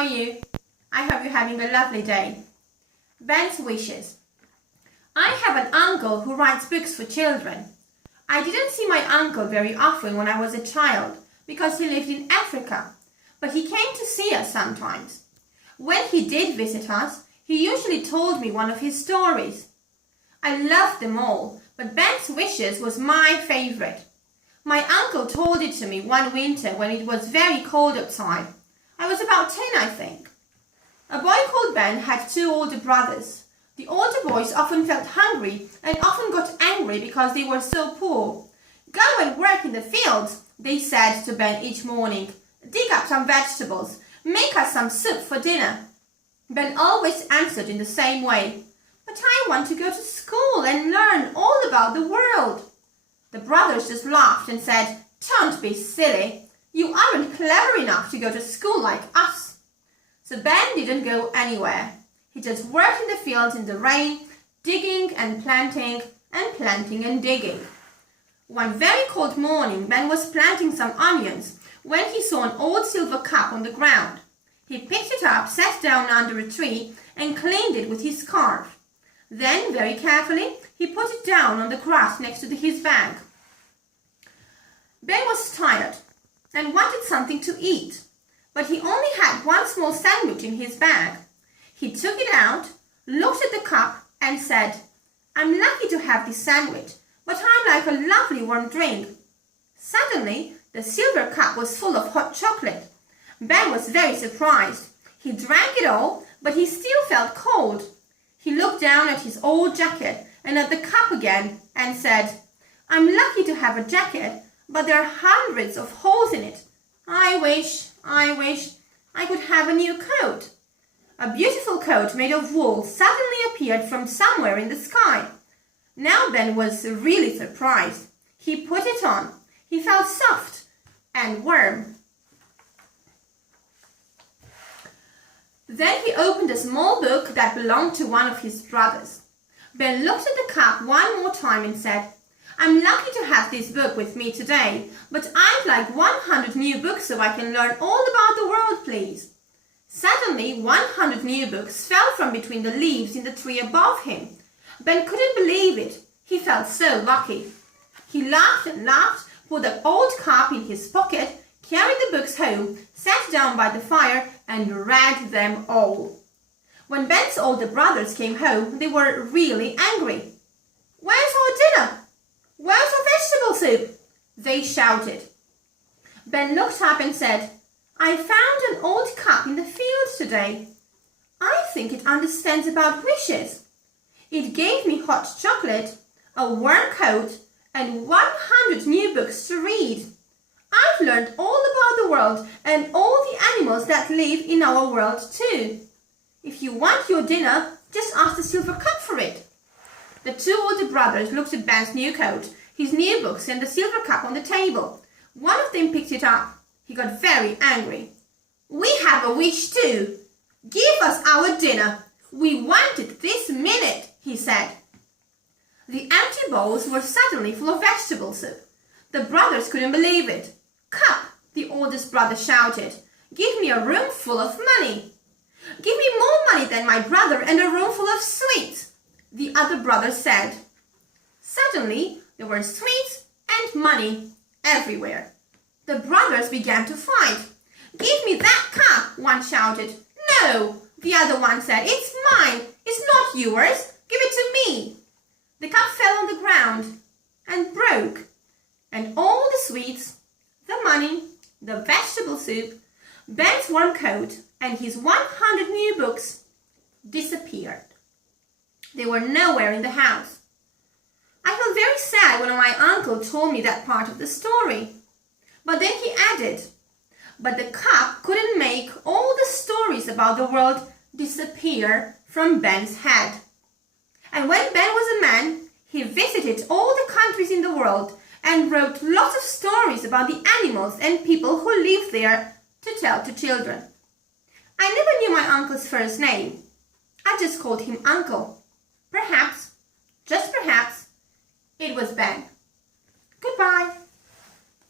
are you? I hope you're having a lovely day. Ben's wishes. I have an uncle who writes books for children. I didn't see my uncle very often when I was a child because he lived in Africa, but he came to see us sometimes. When he did visit us, he usually told me one of his stories. I loved them all, but Ben's wishes was my favorite. My uncle told it to me one winter when it was very cold outside. I was about 10, I think. A boy called Ben had 2 older brothers. The older boys often felt hungry and often got angry because they were so poor. Go and work in the fields, they said to Ben each morning. Dig up some vegetables. Make us some soup for dinner. Ben always answered in the same way. But I want to go to school and learn all about the world. The brothers just laughed and said, Don't be silly. You aren't clever enough to go to school like us. So Ben didn't go anywhere. He just worked in the fields in the rain, digging and planting and digging. One very cold morning, Ben was planting some onions when he saw an old silver cup on the ground. He picked it up, sat down under a tree and cleaned it with his scarf. Then, very carefully, he put it down on the grass next to his bag. Ben was tired and wanted something to eat, but he only had one small sandwich in his bag. He took it out, looked at the cup and said, I'm lucky to have this sandwich, but I'd like a lovely warm drink. Suddenly, the silver cup was full of hot chocolate. Ben was very surprised. He drank it all, but he still felt cold. He looked down at his old jacket and at the cup again and said, I'm lucky to have a jacket, but there are hundreds of holes in it. I wish I could have a new coat. A beautiful coat made of wool suddenly appeared from somewhere in the sky. Now Ben was really surprised. He put it on. He felt soft and warm. Then he opened a small book that belonged to one of his brothers. Ben looked at the cup one more time and said, I'm lucky to have this book with me today, but I'd like 100 new books so I can learn all about the world, please. Suddenly, 100 new books fell from between the leaves in the tree above him. Ben couldn't believe it. He felt so lucky. He laughed and laughed, put the old cup in his pocket, carried the books home, sat down by the fire and read them all. When Ben's older brothers came home, they were really angry. Where's our dinner? Where's our vegetable soup? They shouted. Ben looked up and said, I found an old cup in the field today. I think it understands about wishes. It gave me hot chocolate, a warm coat, and 100 new books to read. I've learned all about the world and all the animals that live in our world too. If you want your dinner, just ask the silver cup for it. The 2 older brothers looked at Ben's new coat, his new books and the silver cup on the table. One of them picked it up. He got very angry. We have a wish too. Give us our dinner. We want it this minute, he said. The empty bowls were suddenly full of vegetable soup. The brothers couldn't believe it. Cup, the oldest brother shouted. Give me a room full of money. Give me more money than my brother and a room full of sweets, the other brother said. Suddenly, there were sweets and money everywhere. The brothers began to fight. Give me that cup, one shouted. No, the other one said. It's mine. It's not yours. Give it to me. The cup fell on the ground and broke, and all the sweets, the money, the vegetable soup, Ben's warm coat, and his 100 new books disappeared. They were nowhere in the house. I felt very sad when my uncle told me that part of the story. But then he added, but the cup couldn't make all the stories about the world disappear from Ben's head. And when Ben was a man, he visited all the countries in the world and wrote lots of stories about the animals and people who lived there to tell to children. I never knew my uncle's first name. I just called him Uncle. Perhaps, just perhaps, it was Ben. Goodbye.